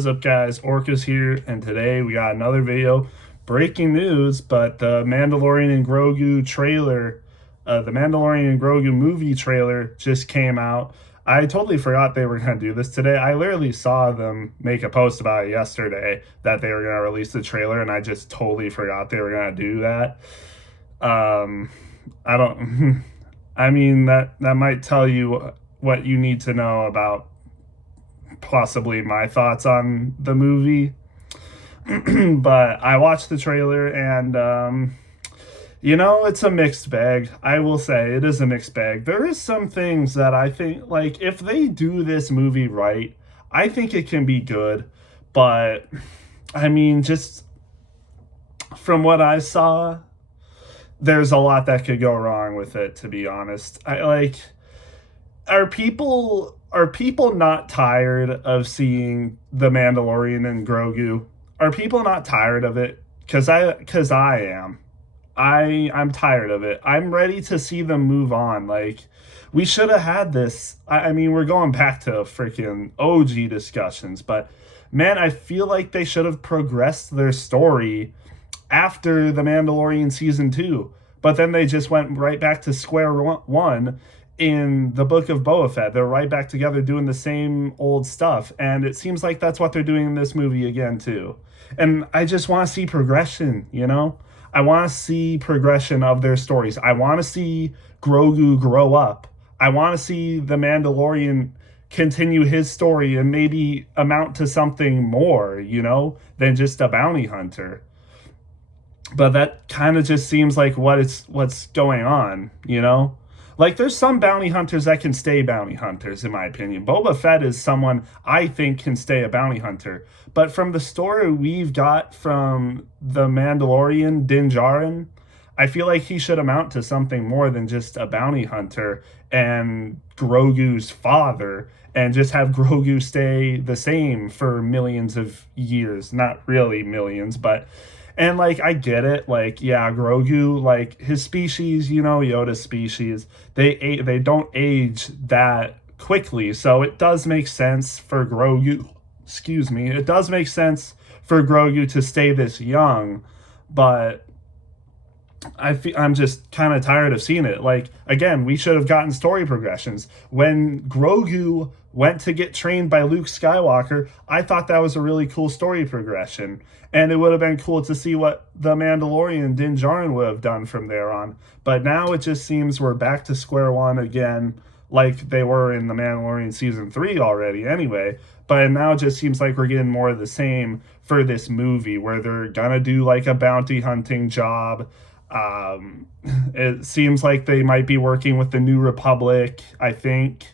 What's up, guys? Orca's here, and today we got another video. Breaking news, but the Mandalorian and Grogu trailer, the Mandalorian and Grogu movie trailer just came out. I totally forgot they were going to do this today. I literally saw them make a post about it yesterday that they were going to release the trailer, and I just totally forgot they were going to do that. I don't, I mean, that might tell you what you need to know about possibly my thoughts on the movie. But I watched the trailer and it's a mixed bag. I will say it is a mixed bag. There is some things that I think, like, if they do this movie right, I think it can be good. But I mean, just from what I saw, there's a lot that could go wrong with it, to be honest. I like are people not tired of seeing the Mandalorian and Grogu? Are people not tired of it? Cause I am. I'm tired of it. I'm ready to see them move on. Like, we should have had this. I mean, we're going back to freaking OG discussions, but man, I feel like they should have progressed their story after the Mandalorian season 2. But then they just went right back to square one in the book of Boba Fett. They're right back together doing the same old stuff. And it seems like that's what they're doing in this movie again, too. And I just want to see progression, you know? I want to see progression of their stories. I want to see Grogu grow up. I want to see the Mandalorian continue his story and maybe amount to something more, than just a bounty hunter. But that kind of just seems like what's going on. Like, there's some bounty hunters that can stay bounty hunters, in my opinion. Boba Fett is someone I think can stay a bounty hunter. But from the story we've got from the Mandalorian, Din Djarin, I feel like he should amount to something more than just a bounty hunter and Grogu's father, and just have Grogu stay the same for millions of years. Not really millions, but... And, like, I get it. Like, yeah, Grogu, like, his species, Yoda's species, they don't age that quickly. So it does make sense for Grogu, excuse me, it does make sense for Grogu to stay this young. But I'm just kind of tired of seeing it. Like, again, we should have gotten story progressions. When Grogu went to get trained by Luke Skywalker, I thought that was a really cool story progression. And it would have been cool to see what the Mandalorian Din Djarin would have done from there on. But now it just seems we're back to square one again, like they were in the Mandalorian season 3 already anyway. But now it just seems like we're getting more of the same for this movie, where they're gonna do like a bounty hunting job. It seems like they might be working with the New Republic. I think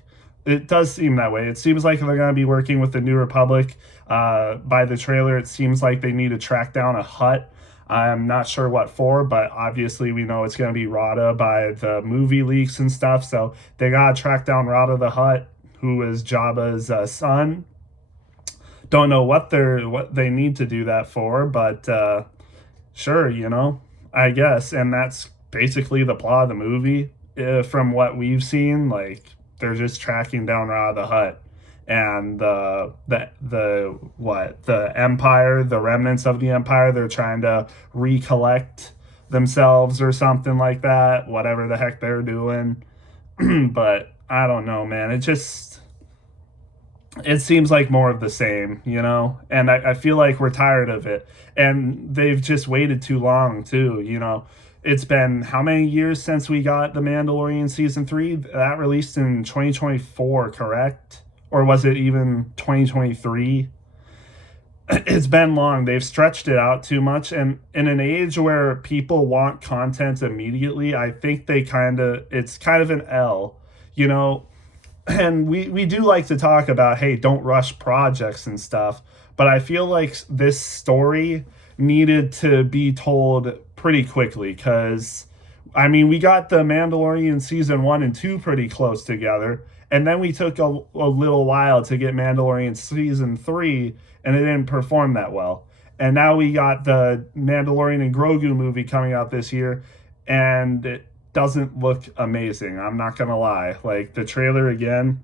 it does seem that way. It seems like they're going to be working with the New Republic. By the trailer, it seems like they need to track down a Hutt. I'm not sure what for, but obviously we know it's going to be Rada by the movie leaks and stuff. So they got to track down Rada the Hutt, who is Jabba's son. Don't know what they need to do that for, but sure, I guess. And that's basically the plot of the movie. From what we've seen, like, they're just tracking down Rada the Hutt, and the Empire, the remnants of the Empire, they're trying to recollect themselves or something like that, whatever the heck they're doing. But I don't know, man. It seems like more of the same, and I feel like we're tired of it. And they've just waited too long, too, It's been how many years since we got The Mandalorian Season 3? That released in 2024, correct? Or was it even 2023? It's been long. They've stretched it out too much. And in an age where people want content immediately, I think it's kind of an L, And we do like to talk about, hey, don't rush projects and stuff. But I feel like this story needed to be told pretty quickly, because, I mean, we got the Mandalorian season 1 and 2 pretty close together. And then we took a little while to get Mandalorian season 3, and it didn't perform that well. And now we got the Mandalorian and Grogu movie coming out this year, and it doesn't look amazing. I'm not going to lie. Like, the trailer, again,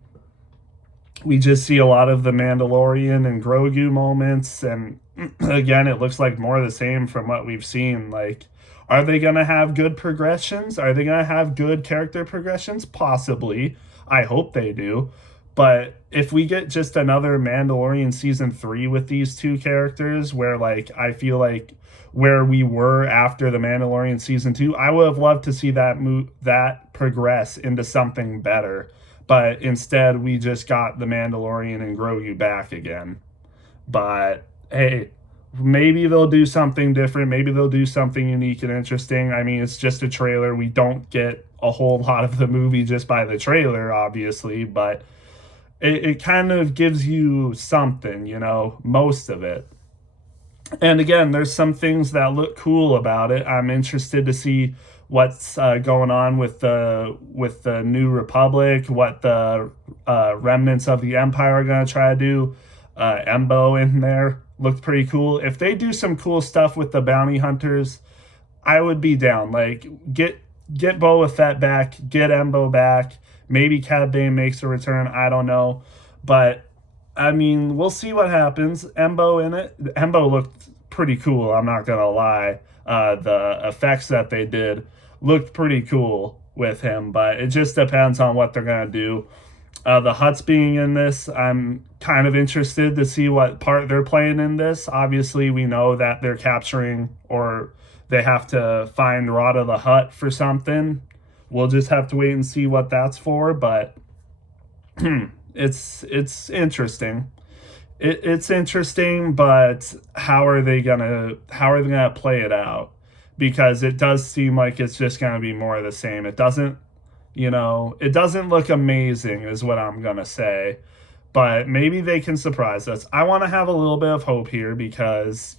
We just see a lot of the Mandalorian and Grogu moments, and again, it looks like more of the same from what we've seen. Like, are they gonna have good progressions? Are they gonna have good character progressions? Possibly. I hope they do. But if we get just another Mandalorian season 3 with these two characters, where like I feel like where we were after the Mandalorian season 2, I would have loved to see that progress into something better. But instead, we just got the Mandalorian and Grogu back again. But hey, maybe they'll do something different. Maybe they'll do something unique and interesting. I mean, it's just a trailer. We don't get a whole lot of the movie just by the trailer, obviously, but it kind of gives you something, most of it. And again, there's some things that look cool about it. I'm interested to see what's going on with the New Republic, what the remnants of the Empire are going to try to do. Embo in there looked pretty cool. If they do some cool stuff with the bounty hunters, I would be down. Like get Boba Fett back, get Embo back. Maybe Cad Bane makes a return. I don't know, but I mean, we'll see what happens. Embo in it. Embo looked pretty cool. I'm not gonna lie. The effects that they did looked pretty cool with him, but it just depends on what they're gonna do. The Huts being in this, I'm kind of interested to see what part they're playing in this. Obviously, we know that they're capturing or they have to find Rada the Hutt for something. We'll just have to wait and see what that's for, but it's interesting. It's interesting, but how are they gonna play it out? Because it does seem like it's just gonna be more of the same. It doesn't look amazing, is what I'm gonna say. But maybe they can surprise us. I want to have a little bit of hope here because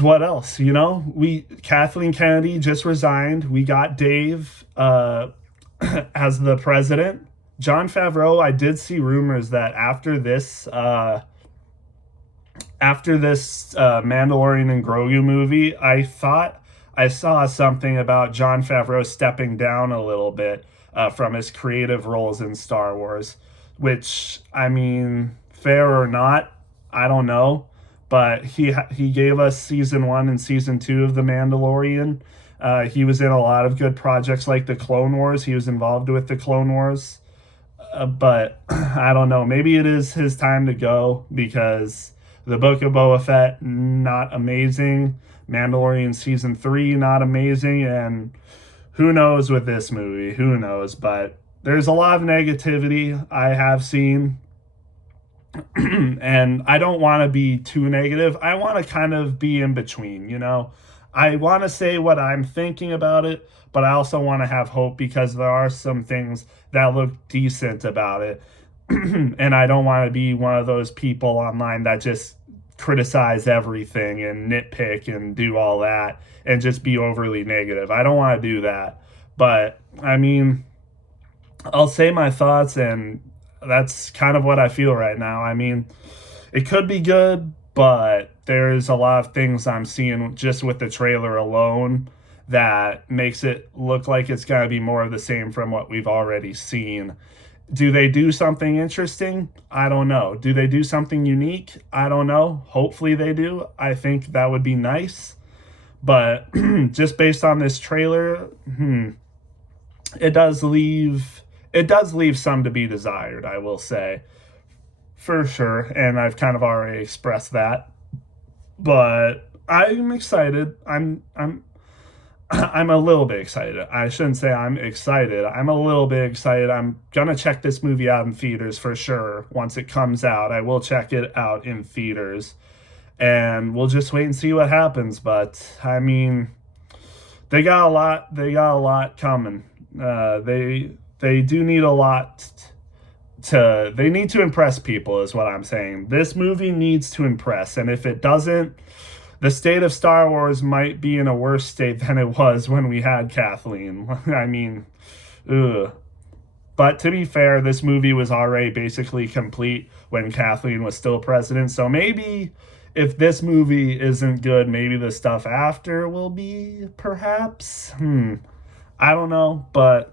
what else? We Kathleen Kennedy just resigned. We got Dave as the president. Jon Favreau, I did see rumors that after this Mandalorian and Grogu movie, I thought I saw something about Jon Favreau stepping down a little bit from his creative roles in Star Wars, which, I mean, fair or not, I don't know. But he gave us season 1 and season 2 of The Mandalorian. He was in a lot of good projects like the Clone Wars. He was involved with the Clone Wars. But I don't know. Maybe it is his time to go because the Book of Boba Fett, not amazing. Mandalorian season 3, not amazing. And who knows with this movie? Who knows? But there's a lot of negativity I have seen. And I don't want to be too negative. I want to kind of be in between. I want to say what I'm thinking about it, but I also want to have hope because there are some things that look decent about it. And I don't want to be one of those people online that just criticize everything and nitpick and do all that and just be overly negative. I don't want to do that. But I mean, I'll say my thoughts, and that's kind of what I feel right now. I mean, it could be good, but there's a lot of things I'm seeing just with the trailer alone that makes it look like it's going to be more of the same from what we've already seen. Do they do something interesting? I don't know. Do they do something unique? I don't know. Hopefully they do. I think that would be nice. But just based on this trailer, it does leave some to be desired, I will say. For sure, and I've kind of already expressed that. But I'm excited. I'm a little bit excited. I shouldn't say I'm excited. I'm a little bit excited. I'm gonna check this movie out in theaters for sure. Once it comes out, I will check it out in theaters, and we'll just wait and see what happens. But I mean, they got a lot. They got a lot coming. They do need a lot they need to impress people, is what I'm saying. This movie needs to impress, and if it doesn't, the state of Star Wars might be in a worse state than it was when we had Kathleen. I mean, ugh. But to be fair, this movie was already basically complete when Kathleen was still president. So maybe if this movie isn't good, maybe the stuff after will be, perhaps. I don't know, but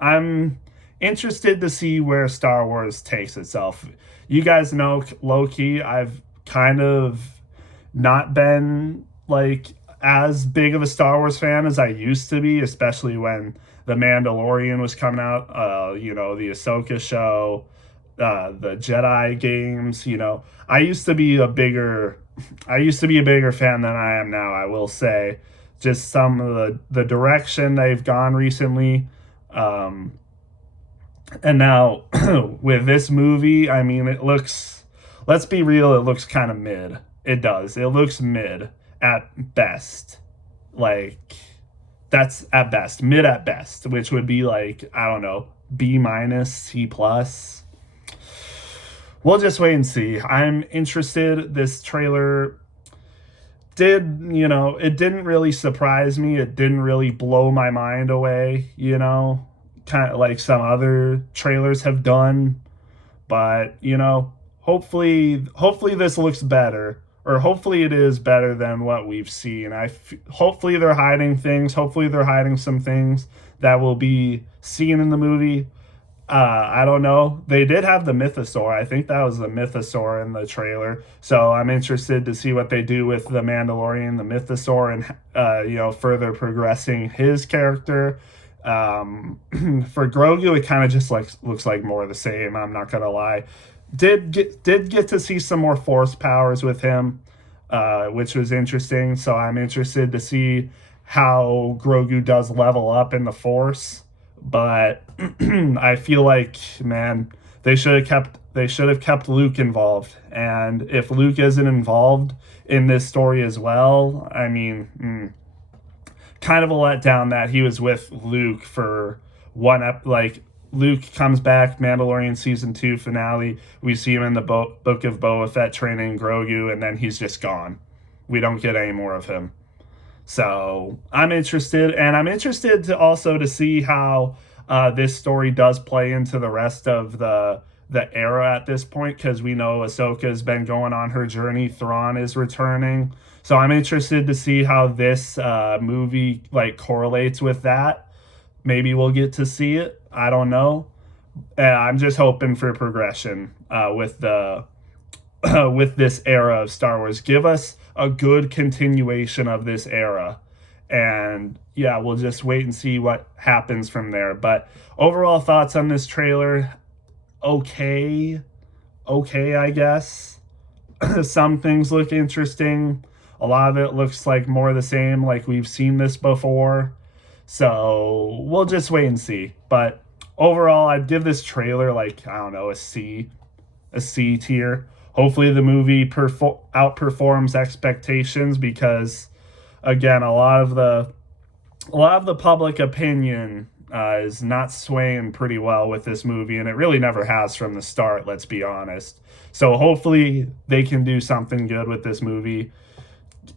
I'm interested to see where Star Wars takes itself. You guys know, low key, I've kind of not been like as big of a Star Wars fan as I used to be, especially when the Mandalorian was coming out. The Ahsoka show, the Jedi games. I used to be a bigger fan than I am now. I will say, just some of the direction they've gone recently. Um, and now with this movie, I mean, it looks, let's be real, it looks kind of mid. It does. It looks mid at best. Like, that's at best, mid at best, which would be like, I don't know, B minus, C plus. We'll just wait and see. I'm interested. This trailer it didn't really surprise me. It didn't really blow my mind away, kind of like some other trailers have done. But, hopefully this looks better, or hopefully it is better than what we've seen. Hopefully they're hiding things. Hopefully they're hiding some things that will be seen in the movie. I don't know. They did have the mythosaur. I think that was the mythosaur in the trailer. So I'm interested to see what they do with the Mandalorian, the mythosaur, and further progressing his character. For Grogu, it kind of just looks like more of the same. I'm not gonna lie. Did get to see some more force powers with him, which was interesting. So I'm interested to see how Grogu does level up in the force. But I feel like, man, they should have kept Luke involved. And if Luke isn't involved in this story as well, I mean, kind of a letdown that he was with Luke for like Luke comes back, Mandalorian season 2 finale. We see him in the Book of Boba Fett training Grogu, and then he's just gone. We don't get any more of him. So I'm interested, and I'm interested to also to see how this story does play into the rest of the era at this point, because we know Ahsoka's been going on her journey. Thrawn is returning, so I'm interested to see how this movie like correlates with that. Maybe we'll get to see it. I don't know. I'm just hoping for progression with the with this era of Star Wars. Give us a good continuation of this era. And yeah, we'll just wait and see what happens from there. But overall thoughts on this trailer, okay. Okay, I guess. Some things look interesting. A lot of it looks like more of the same, like we've seen this before. So we'll just wait and see. But overall, I'd give this trailer like, I don't know, a C tier. Hopefully the movie outperforms expectations, because again, a lot of the public opinion is not swaying pretty well with this movie, and it really never has from the start, let's be honest. So hopefully they can do something good with this movie.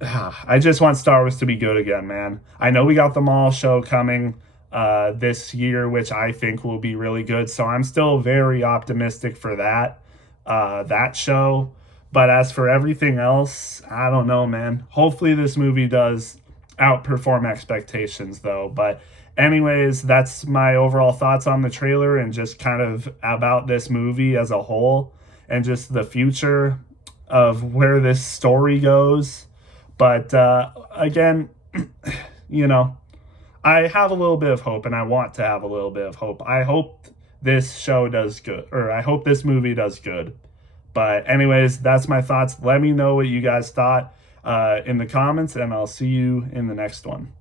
I just want Star Wars to be good again, man. I know we got the mall show coming this year, which I think will be really good. So I'm still very optimistic for that show. But as for everything else, I don't know, man. Hopefully this movie does outperform expectations, though. But anyways, that's my overall thoughts on the trailer and just kind of about this movie as a whole, and just the future of where this story goes. But again, I have a little bit of hope, and I want to have a little bit of hope. I hope this show does good, or I hope this movie does good. But anyways, that's my thoughts. Let me know what you guys thought in the comments, and I'll see you in the next one.